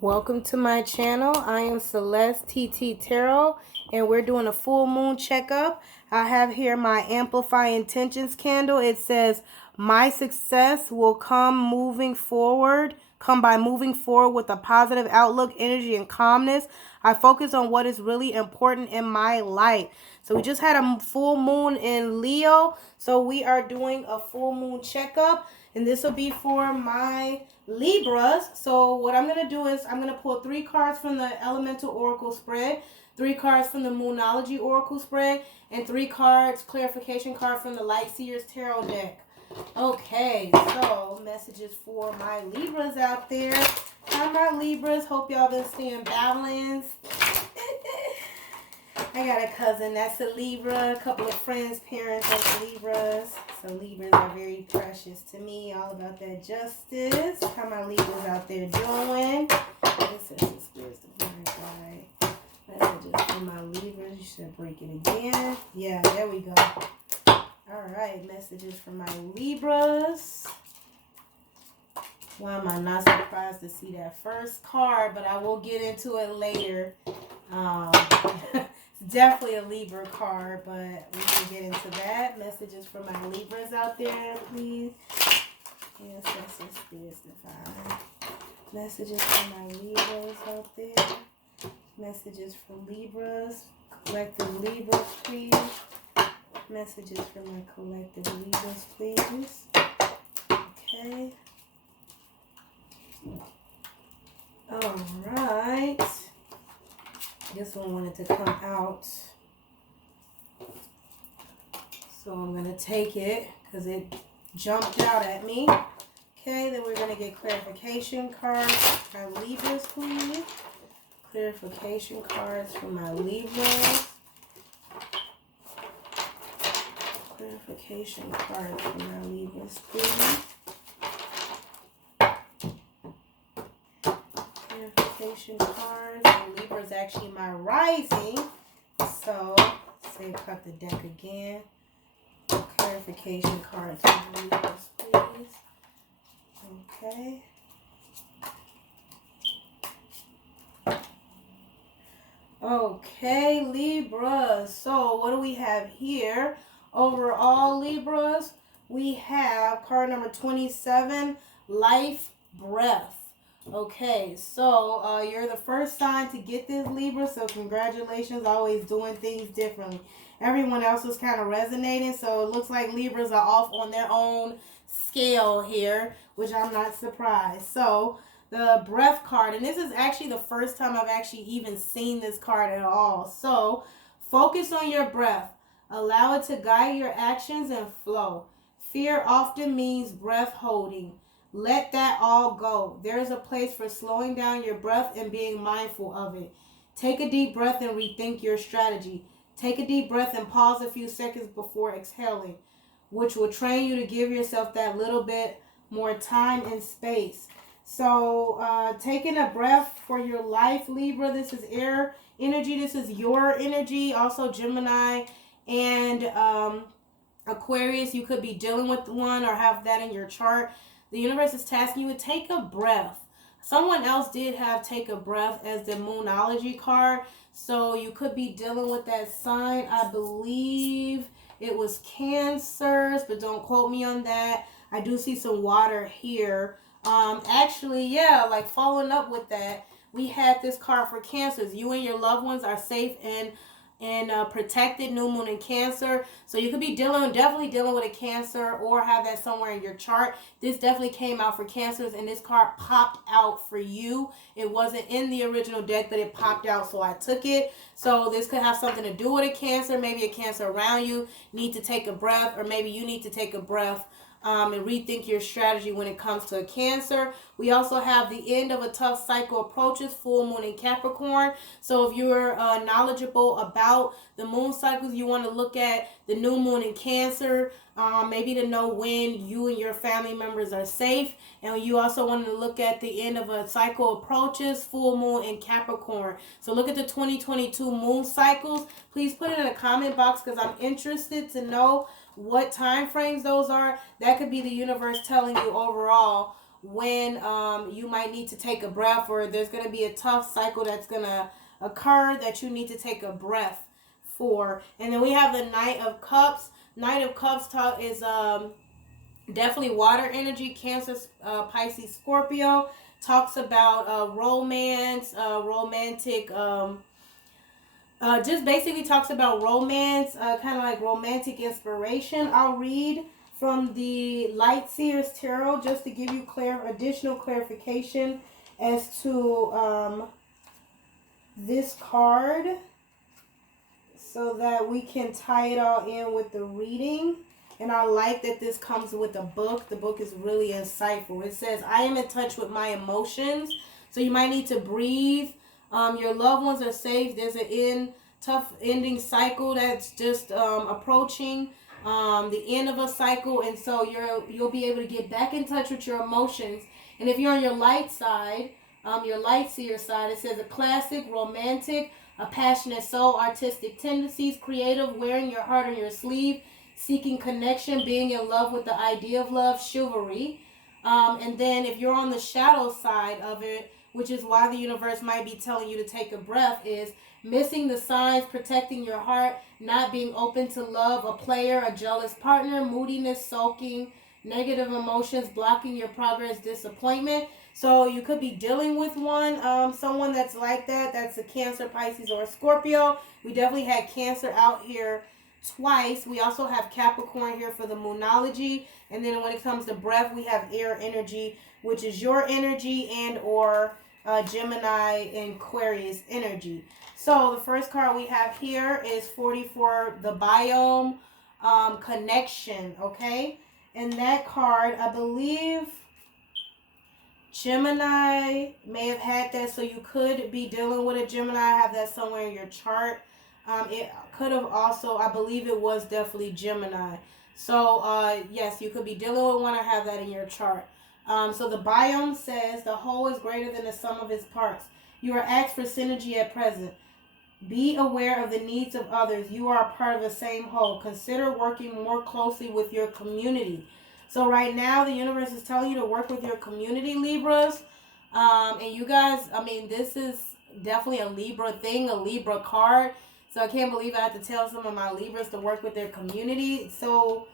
Welcome to my channel. I am Celeste TT Tarot, and we're doing a full moon checkup. I have here my Amplify Intentions candle. It says, my success will come by moving forward with a positive outlook, energy, and calmness. I focus on what is really important in my life. So we just had a full moon in Leo, so we are doing a full moon checkup, and this will be for my Libras. So what I'm going to do is I'm going to pull 3 cards from the Elemental Oracle spread, 3 cards from the Moonology Oracle spread, and 3 cards, clarification card from the Light Seers Tarot deck. Okay, so messages for my Libras out there. Hi, my Libras. Hope y'all been staying balanced. I got a cousin that's a Libra, a couple of friends, parents that's Libras. So Libras are very precious to me. All about that justice. How my Libras out there doing? This is the spirits divine guide. Messages for my Libras. You should break it again. Yeah, there we go. Alright, messages for my Libras. Why am I not surprised to see that first card? But I will get into it later. It's definitely a Libra card, but we can get into that. Messages for my Libras out there, please. Yes, that's a spirits divine. Messages for my Libras out there. Messages for Libras. Collective Libras, please. Messages for my collective Libras, please. Okay. Alright. This one wanted to come out. So I'm going to take it because it jumped out at me. Okay, then we're going to get clarification cards for my Libras, please. Clarification cards for my Libras. Clarification cards for my Libras, please. Clarification cards. And Libra is actually my rising. So, say cut the deck again. Clarification cards for my Libras, please. Okay. Okay, Libras. So, what do we have here? Overall, Libras, we have card number 27, Life Breath. Okay, so you're the first sign to get this, Libra, so congratulations, always doing things differently. Everyone else was kind of resonating, so it looks like Libras are off on their own scale here, which I'm not surprised. So, the breath card, and this is actually the first time I've actually even seen this card at all. So, focus on your breath. Allow it to guide your actions and flow. Fear often means breath holding. Let that all go. There is a place for slowing down your breath and being mindful of it. Take a deep breath and rethink your strategy. Take a deep breath and pause a few seconds before exhaling, which will train you to give yourself that little bit more time and space. So, taking a breath for your life, Libra. This is air energy. This is your energy. Also, Gemini and Aquarius, you could be dealing with one or have that in your chart. The universe is tasking you to take a breath. Someone else did have take a breath as the Moonology card. So you could be dealing with that sign. I believe it was Cancers, but don't quote me on that. I do see some water here. Actually, yeah, like following up with that, we had this card for Cancers. You and your loved ones are safe and protected. New moon in Cancer, so you could be definitely dealing with a Cancer or have that somewhere in your chart. This definitely came out for Cancers, and this card popped out for you. It wasn't in the original deck, but it popped out, so I took it. So this could have something to do with a Cancer. Maybe a Cancer around you need to take a breath, or maybe you need to take a breath and rethink your strategy when it comes to a Cancer. We also have the end of a tough cycle approaches, full moon in Capricorn. So if you're knowledgeable about the moon cycles, you want to look at the new moon in Cancer, maybe to know when you and your family members are safe. And you also want to look at the end of a cycle approaches, full moon in Capricorn. So look at the 2022 moon cycles. Please put it in a comment box because I'm interested to know what time frames those are. That could be the universe telling you overall when you might need to take a breath, or there's going to be a tough cycle that's going to occur that you need to take a breath for. And then we have the Knight of Cups. Knight of Cups is definitely water energy, Cancer, Pisces, Scorpio. Talks about romance, romantic, just basically talks about romance, kind of like romantic inspiration. I'll read from the Light Seers Tarot just to give you additional clarification as to this card, so that we can tie it all in with the reading. And I like that this comes with a book. The book is really insightful. It says, I am in touch with my emotions. So you might need to breathe. Your loved ones are safe. There's a tough ending cycle that's just approaching the end of a cycle. And so you'll be able to get back in touch with your emotions. And if you're on your light side, your light seer side, it says a classic, romantic, a passionate soul, artistic tendencies, creative, wearing your heart on your sleeve, seeking connection, being in love with the idea of love, chivalry. And then if you're on the shadow side of it, which is why the universe might be telling you to take a breath, is missing the signs, protecting your heart, not being open to love, a player, a jealous partner, moodiness, sulking, negative emotions, blocking your progress, disappointment. So you could be dealing with someone that's like that. That's a Cancer, Pisces, or a Scorpio. We definitely had Cancer out here twice. We also have Capricorn here for the moonology. And then when it comes to breath, we have air energy, which is your energy, and or Gemini and Aquarius energy. So the first card we have here is 44, the biome connection, okay? And that card, I believe Gemini may have had that, so you could be dealing with a Gemini. I have that somewhere in your chart. It could have also, I believe it was definitely Gemini. So, yes, you could be dealing with one. I have that in your chart. So the biome says the whole is greater than the sum of its parts. You are asked for synergy at present. Be aware of the needs of others. You are a part of the same whole. Consider working more closely with your community. So right now, the universe is telling you to work with your community, Libras. And you guys, I mean, this is definitely a Libra thing, a Libra card. So I can't believe I have to tell some of my Libras to work with their community. So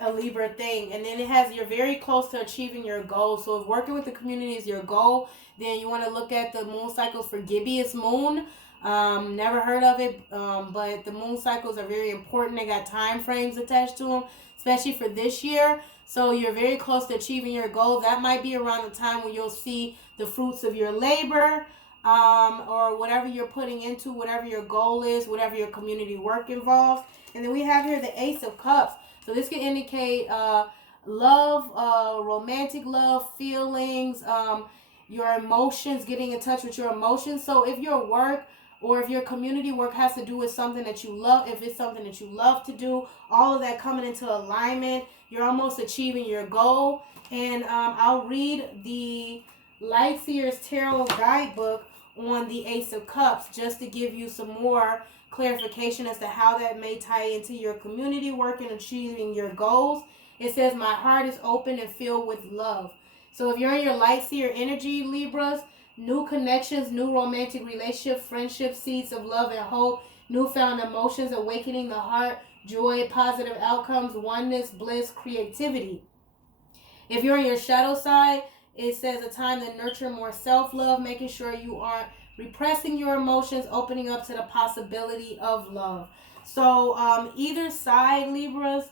a Libra thing. And then it has, you're very close to achieving your goal. So if working with the community is your goal, then you want to look at the moon cycles for gibbous moon. Never heard of it, but the moon cycles are very important. They got time frames attached to them, especially for this year. So you're very close to achieving your goal. That might be around the time when you'll see the fruits of your labor, or whatever you're putting into, whatever your goal is, whatever your community work involves. And then we have here the Ace of Cups. So this can indicate love, romantic love, feelings, your emotions, getting in touch with your emotions. So if your work or if your community work has to do with something that you love, if it's something that you love to do, all of that coming into alignment, you're almost achieving your goal. And I'll read the Light Seers Tarot Guidebook on the Ace of Cups just to give you some more clarification as to how that may tie into your community work and achieving your goals. It says, my heart is open and filled with love. So if you're in your Light Seer energy, Libras, new connections, new romantic relationships, friendships, seeds of love and hope, newfound emotions, awakening the heart, joy, positive outcomes, oneness, bliss, creativity. If you're on your shadow side, it says a time to nurture more self-love, making sure you aren't repressing your emotions, opening up to the possibility of love. So either side, Libras,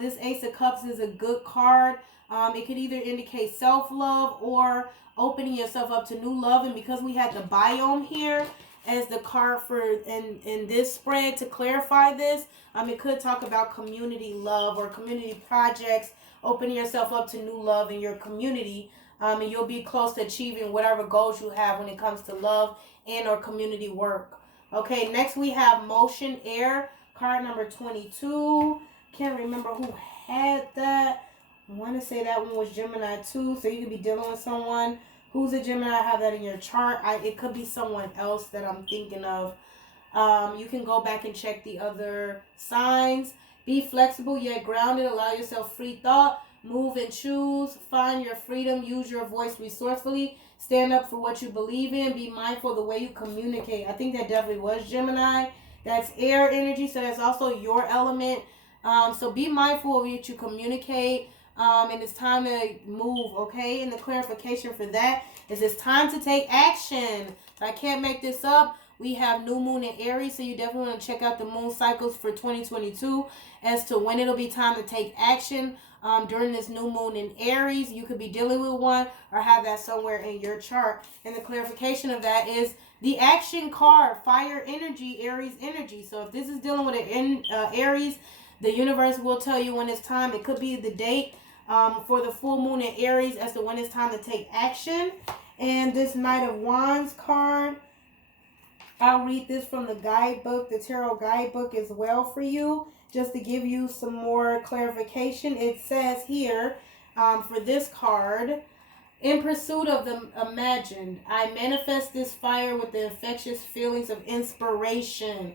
this Ace of Cups is a good card. It could either indicate self-love or opening yourself up to new love. And because we had the biome here as the card for in this spread to clarify this, it could talk about community love or community projects, opening yourself up to new love in your community. And you'll be close to achieving whatever goals you have when it comes to love and or community work. Okay, next we have Motion Air, card number 22. Can't remember who had that. I want to say that one was Gemini too. So you could be dealing with someone who's a Gemini. I have that in your chart. It could be someone else that I'm thinking of. You can go back and check the other signs. Be flexible yet grounded. Allow yourself free thought. Move and choose. Find your freedom. Use your voice resourcefully. Stand up for what you believe in. Be mindful of the way you communicate. I think that definitely was Gemini. That's air energy, so that's also your element. So be mindful of what you communicate. And it's time to move, okay? And the clarification for that is it's time to take action. So I can't make this up. We have new moon in Aries, so you definitely want to check out the moon cycles for 2022 as to when it'll be time to take action. During this new moon in Aries, you could be dealing with one or have that somewhere in your chart. And the clarification of that is the action card, fire energy, Aries energy. So if this is dealing with an Aries, the universe will tell you when it's time. It could be the date for the full moon in Aries as to when it's time to take action. And this Knight of Wands card, I'll read this from the guidebook, the tarot guidebook as well for you, just to give you some more clarification. It says here for this card, in pursuit of the imagined, I manifest this fire with the infectious feelings of inspiration.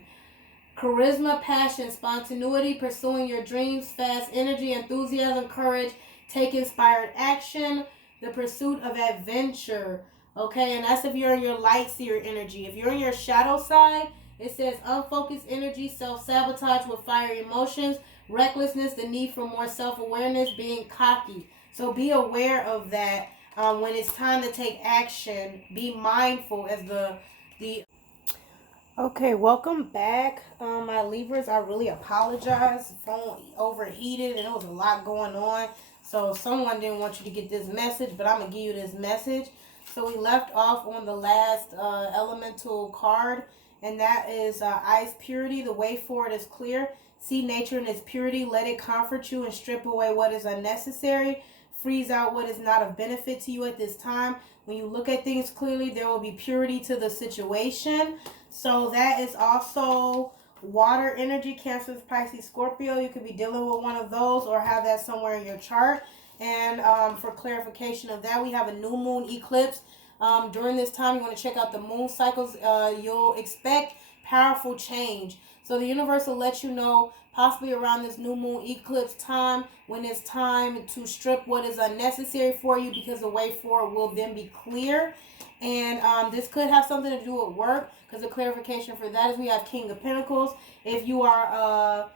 Charisma, passion, spontaneity, pursuing your dreams, fast energy, enthusiasm, courage, take inspired action, the pursuit of adventure. Okay, and that's if you're in your light seer energy. If you're in your shadow side, it says unfocused energy, self-sabotage with fiery emotions, recklessness, the need for more self-awareness, being cocky. So be aware of that when it's time to take action. Be mindful as the Okay, welcome back, my Libras. I really apologize. The phone overheated and there was a lot going on. So someone didn't want you to get this message, but I'm going to give you this message. So we left off on the last elemental card, and that is Ice Purity. The way forward is clear. See nature in its purity. Let it comfort you and strip away what is unnecessary. Freeze out what is not of benefit to you at this time. When you look at things clearly, there will be purity to the situation. So that is also water energy, Cancer, Pisces, Scorpio. You could be dealing with one of those or have that somewhere in your chart. And for clarification of that, we have a new moon eclipse. During this time, you want to check out the moon cycles. You'll expect powerful change. So the universe will let you know possibly around this new moon eclipse time when it's time to strip what is unnecessary for you, because the way forward will then be clear. And this could have something to do with work, because the clarification for that is we have King of Pentacles. If you are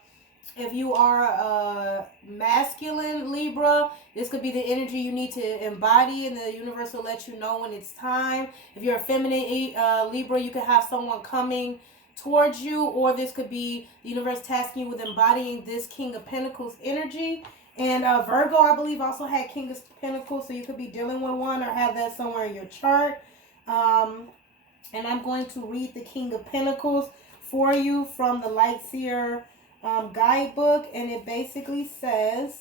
masculine Libra, this could be the energy you need to embody, and the universe will let you know when it's time. If you're a feminine Libra, you could have someone coming towards you, or this could be the universe tasking you with embodying this King of Pentacles energy. And Virgo, I believe, also had King of Pentacles, so you could be dealing with one or have that somewhere in your chart. And I'm going to read the King of Pentacles for you from the Light Seer guidebook, and it basically says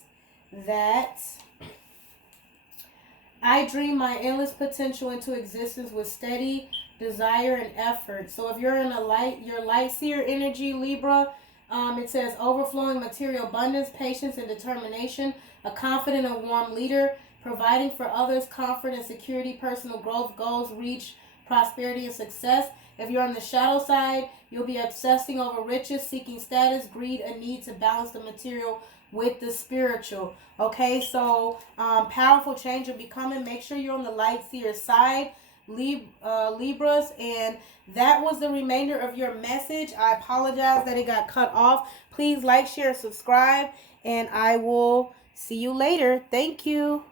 that I dream my endless potential into existence with steady desire and effort. So if you're in your light seer energy, Libra, it says overflowing material abundance, patience and determination, a confident and warm leader, providing for others, comfort and security, personal growth, goals, reach, prosperity and success. If you're on the shadow side, you'll be obsessing over riches, seeking status, greed, a need to balance the material with the spiritual. Okay, so powerful change will be coming. Make sure you're on the light seer side, Libras. And that was the remainder of your message. I apologize that it got cut off. Please like, share, subscribe, and I will see you later. Thank you.